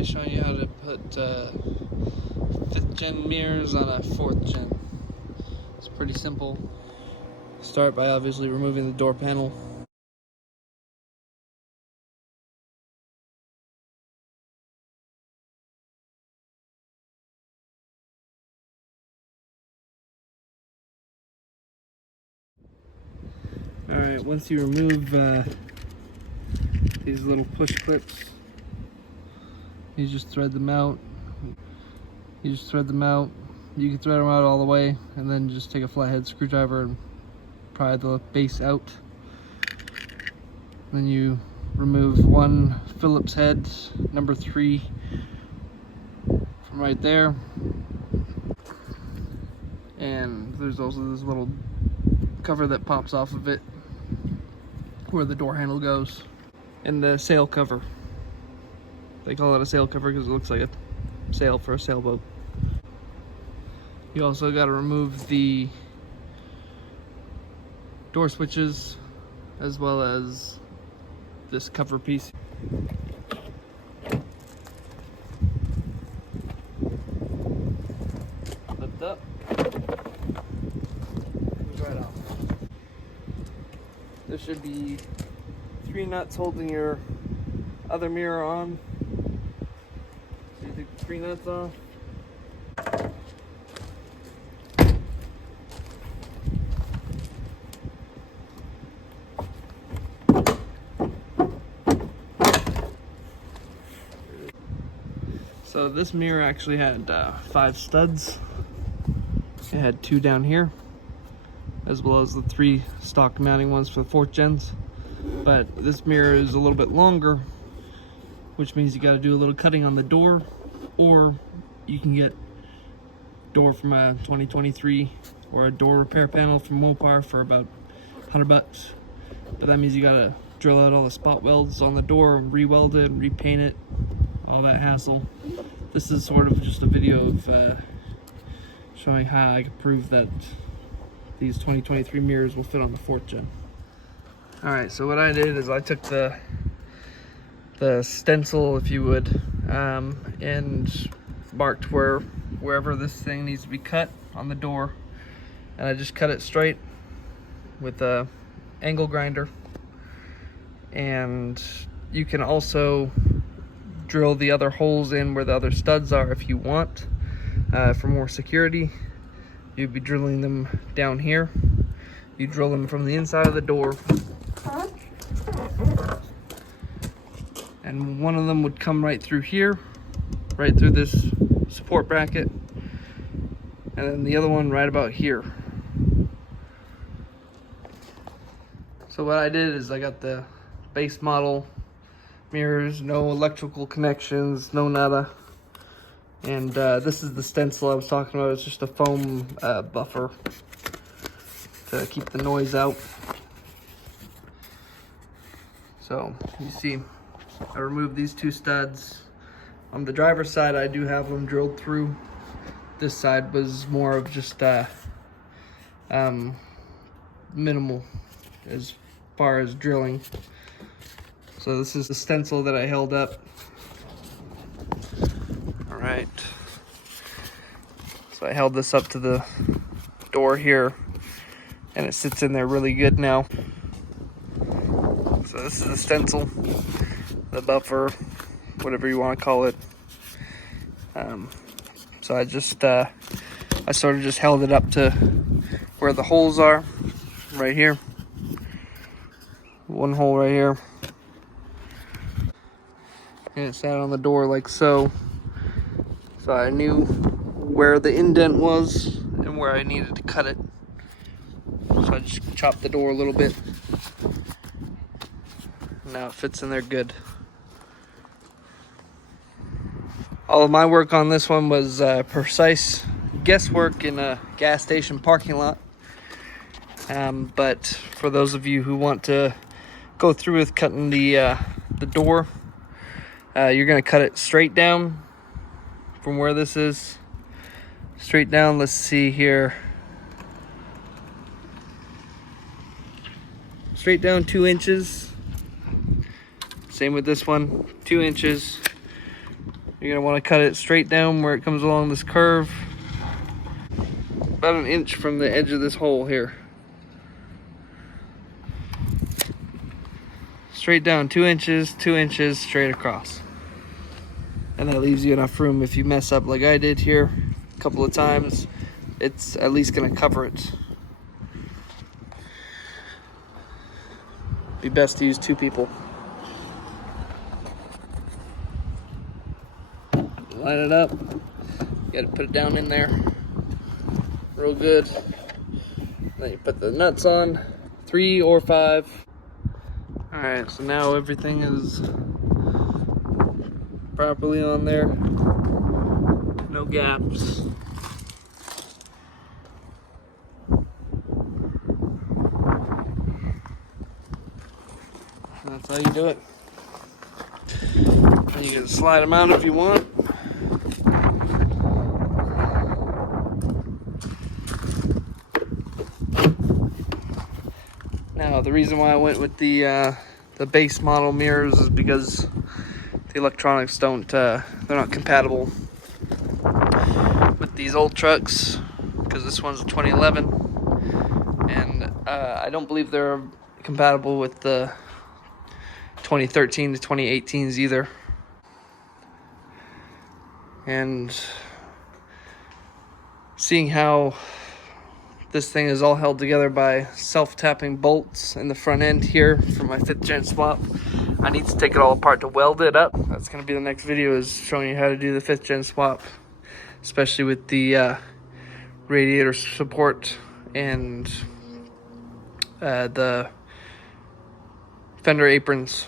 be showing you how to put 5th gen mirrors on a 4th gen. It's pretty simple. Start by obviously removing the door panel. Alright, once you remove these little push clips, you just thread them out. You can thread them out all the way, and then just take a flathead screwdriver and pry the base out. Then you remove one Phillips head, number 3, from right there. And there's also this little cover that pops off of it where the door handle goes. And the sail cover. They call it a sail cover because it looks like a sail for a sailboat. You also got to remove the door switches as well as this cover piece. Lift up. Comes right off. There should be 3 nuts holding your other mirror on. So you take the 3 nuts off. So this mirror actually had 5 studs. It had 2 down here, as well as the 3 stock mounting ones for the 4th gens. But this mirror is a little bit longer, which means you got to do a little cutting on the door, or you can get door from a 2023 or a door repair panel from MOPAR for about $100. But that means you got to drill out all the spot welds on the door and re-weld it and repaint it, all that hassle. This is sort of just a video of showing how I can prove that these 2023 mirrors will fit on the 4th gen. Alright, so what I did is I took the stencil, if you would, and marked wherever this thing needs to be cut on the door, and I just cut it straight with a angle grinder. And you can also drill the other holes in where the other studs are if you want, for more security. You'd be drilling them down here. You drill them from the inside of the door, and one of them would come right through here, right through this support bracket, and then the other one right about here. So what I did is I got the base model mirrors, no electrical connections, no nada. And this is the stencil I was talking about. It's just a foam buffer to keep the noise out. So you see, I removed these 2 studs. On the driver's side, I do have them drilled through. This side was more of just minimal as far as drilling. So this is the stencil that I held up. All right. So I held this up to the door here, and it sits in there really good now. So this is the stencil, the buffer, whatever you want to call it. So I sort of just held it up to where the holes are, right here. One hole right here. And it sat on the door like so. So I knew where the indent was and where I needed to cut it. So I just chopped the door a little bit. Now it fits in there good. All of my work on this one was precise guesswork in a gas station parking lot. But for those of you who want to go through with cutting the door, you're going to cut it straight down from where this is. Straight down, let's see here. Straight down 2 inches. Same with this one, 2 inches. You're gonna want to cut it straight down where it comes along this curve, about an inch from the edge of this hole here. Straight down 2 inches, 2 inches straight across. And that leaves you enough room if you mess up like I did here a couple of times, it's at least gonna cover it. Be best to use 2 people. Line it up. You gotta put it down in there real good. Then you put the nuts on, 3 or 5. Alright, so now everything is properly on there. No gaps. That's how you do it. And you can slide them out if you want. Now, the reason why I went with the base model mirrors is because the electronics they're not compatible with these old trucks, because this one's a 2011, and I don't believe they're compatible with the 2013 to 2018s either. And seeing how this thing is all held together by self-tapping bolts in the front end here for my 5th gen swap, I need to take it all apart to weld it up. That's going to be the next video, is showing you how to do the 5th gen swap, especially with the radiator support and the fender aprons.